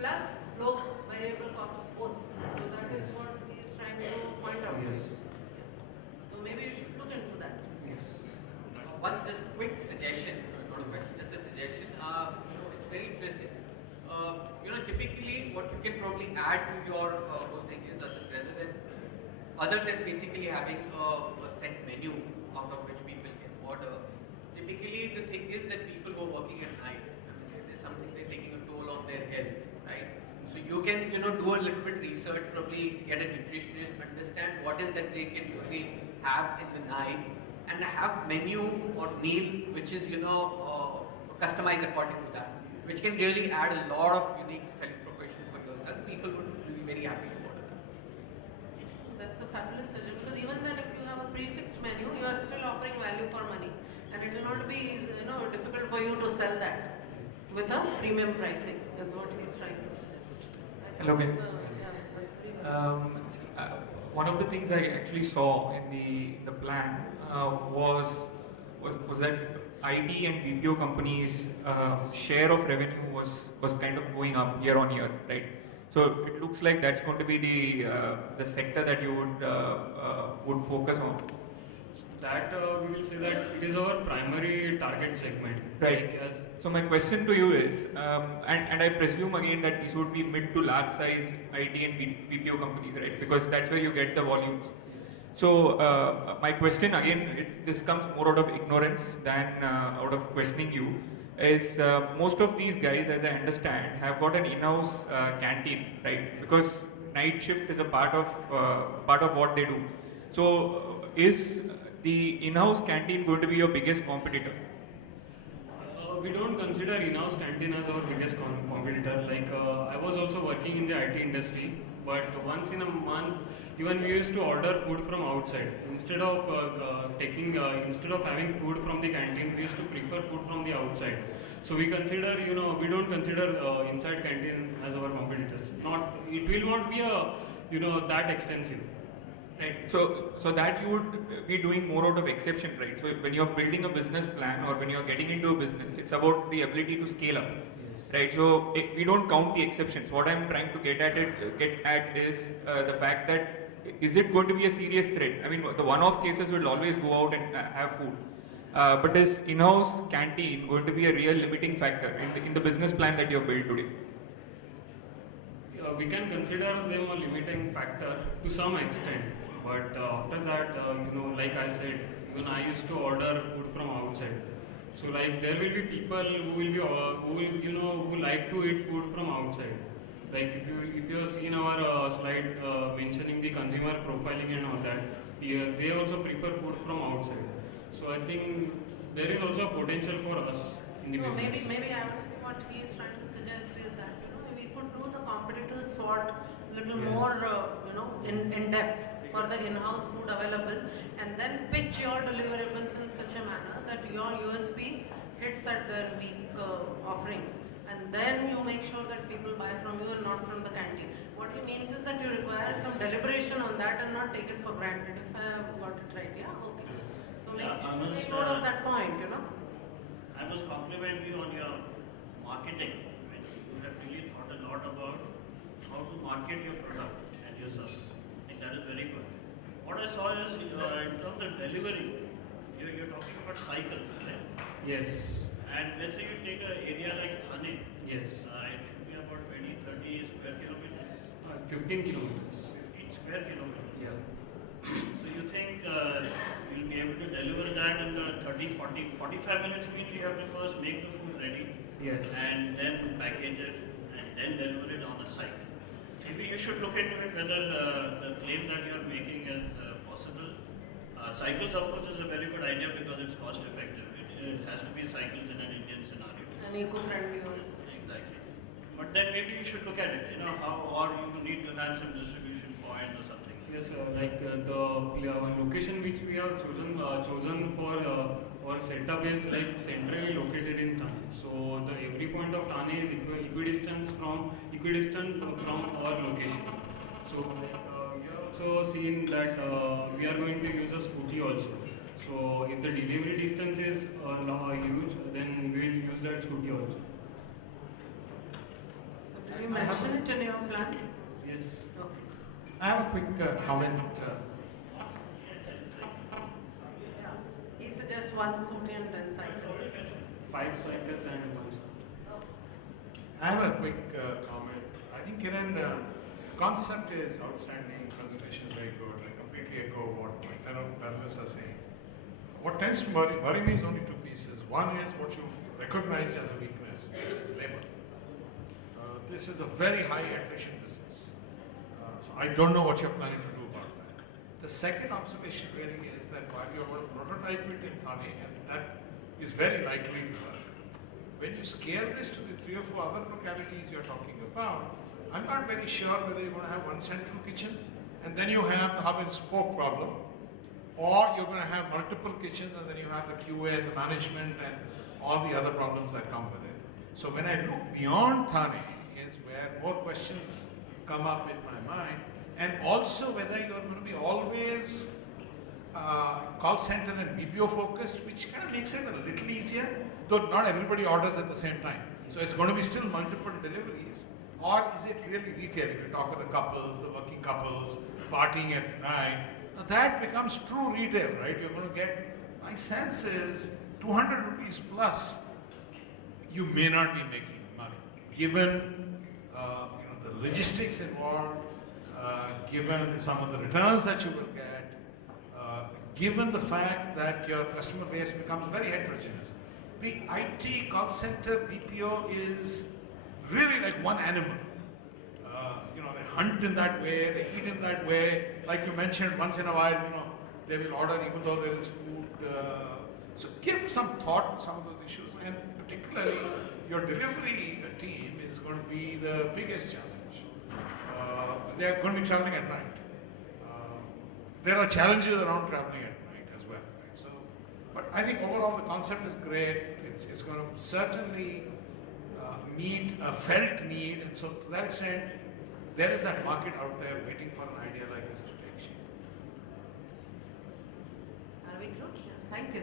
plus low variable costs both. So that is what he is trying to point out. Yes. So maybe you should look into that. Yes. One just quick suggestion, not a question, just a suggestion. It's very interesting. Typically what you can probably add to your whole thing is that rather than, other than basically having a set menu out of which people can order, typically the thing is that people who are working at night, it is something they're taking a toll on their health, right? So you can, do a little bit research, probably get a nutritionist, understand what is that they can really have in the night, and have menu or meal which is, customized according to that, which can really add a lot of unique selling proposition for yourself. People would be very happy to order that. That's a fabulous suggestion, because even then if you have a prefixed menu, you are still offering value for money, and it will not be difficult for you to sell that with a premium pricing, is what he's trying to suggest. Hello, guys. Yeah, that's pretty nice. One of the things I actually saw in the plan was that IT and BPO companies' share of revenue was kind of going up year on year, right? So it looks like that's going to be the sector that you would focus on. That we will say that it is our primary target segment. Right. So my question to you is, and I presume again that these would be mid to large size IT and BPO companies, right? Because that's where you get the volumes. So my question again, this comes more out of ignorance than out of questioning you, is most of these guys, as I understand, have got an in-house canteen, right? Because night shift is a part of what they do. So is the in-house canteen going to be your biggest competitor? We don't consider in-house canteen as our biggest competitor. Like I was also working in the IT industry, but once in a month, even we used to order food from outside. Instead of having food from the canteen, we used to prefer food from the outside. So we consider, we don't consider inside canteen as our competitors. It will not be that extensive. Right. So that you would be doing more out of exception, right? So when you're building a business plan or when you're getting into a business, it's about the ability to scale up, right? So we don't count the exceptions. What I'm trying to get at is the fact that is it going to be a serious threat? I mean, the one-off cases will always go out and have food, but is in-house canteen going to be a real limiting factor in the business plan that you've built today? We can consider them a limiting factor to some extent. But after that, like I said, even I used to order food from outside. So like there will be people who like to eat food from outside. Like if you have seen our slide mentioning the consumer profiling and all that, they also prefer food from outside. So I think there is also a potential for us in the business. Maybe I would say what he is trying to suggest is that we could do the competitors SWOT little more in depth for the in-house food available, and then pitch your deliverables in such a manner that your USP hits at their weak offerings, and then you make sure that people buy from you and not from the canteen. What he means is that you require some deliberation on that and not take it for granted. If I have got it right, yeah, okay. So maybe you should make note of that point, I must compliment you on your marketing. I mean, you have really thought a lot about how to market your product and yourself. I think that is very good. What I saw is in terms of delivery, you're talking about cycles, right? Yes. And let's say you take an area like Thane. Yes. It should be about 20, 30 square kilometers. 15 kilometers. 15 square kilometers. Yeah. So you think you'll be able to deliver that in the 30, 40, 45 minutes means you have to first make the food ready. Yes. And then package it and then deliver it on a cycle. Maybe you should look into it whether the claim that you are making is possible. Cycles, of course, is a very good idea because it's cost effective. It has to be cycles in an Indian scenario. And eco-friendly also. Exactly. But then maybe you should look at it, how, or you need to have some distribution point or something. Yes, the location which we have chosen for our setup is like centrally located in Thane. So the every point of Thane is equidistant from our location. So we have also seen that we are going to use a scooty also. So if the delivery distance is huge, then we will use that scooty also. So You mention it in your plan? Yes. Okay. I have a quick comment. He suggests one scooty and 10 cycle. 5 cycles and 1 scooter. I have a quick comment. I think Kiran, concept is outstanding, presentation is very good. I completely echo what my fellow panelists are saying. What tends to worry me is only two pieces. One is what you recognize as a weakness, which is labor. This is a very high attrition business. So I don't know what you're planning to do about that. The second observation really is that while you're going to prototype it in Thane, and that is very likely to work, when you scale this to the 3 or 4 other localities you're talking about, I'm not very sure whether you're going to have one central kitchen and then you have the hub and spoke problem, or you're going to have multiple kitchens and then you have the QA and the management and all the other problems that come with it. So when I look beyond Thane is where more questions come up in my mind, and also whether you're going to be always call center and BPO focused, which kind of makes it a little easier, though not everybody orders at the same time. So it's going to be still multiple deliveries. Or is it really retail? If you talk with the couples, the working couples, partying at night, now that becomes true retail, right? You're going to get, my sense is 200 rupees plus, you may not be making money, given the logistics involved, given some of the returns that you will get, given the fact that your customer base becomes very heterogeneous. The IT call center BPO is really like one animal. They hunt in that way, they eat in that way. Like you mentioned, once in a while, they will order even though there is food. So give some thought to some of those issues, and particularly your delivery team is going to be the biggest challenge. They are going to be traveling at night. There are challenges around traveling at night as well. Right? So, but I think overall the concept is great. It's going to certainly meet a felt need, and so to that extent, there is that market out there waiting for an idea like this to take shape. Are we through? Thank you.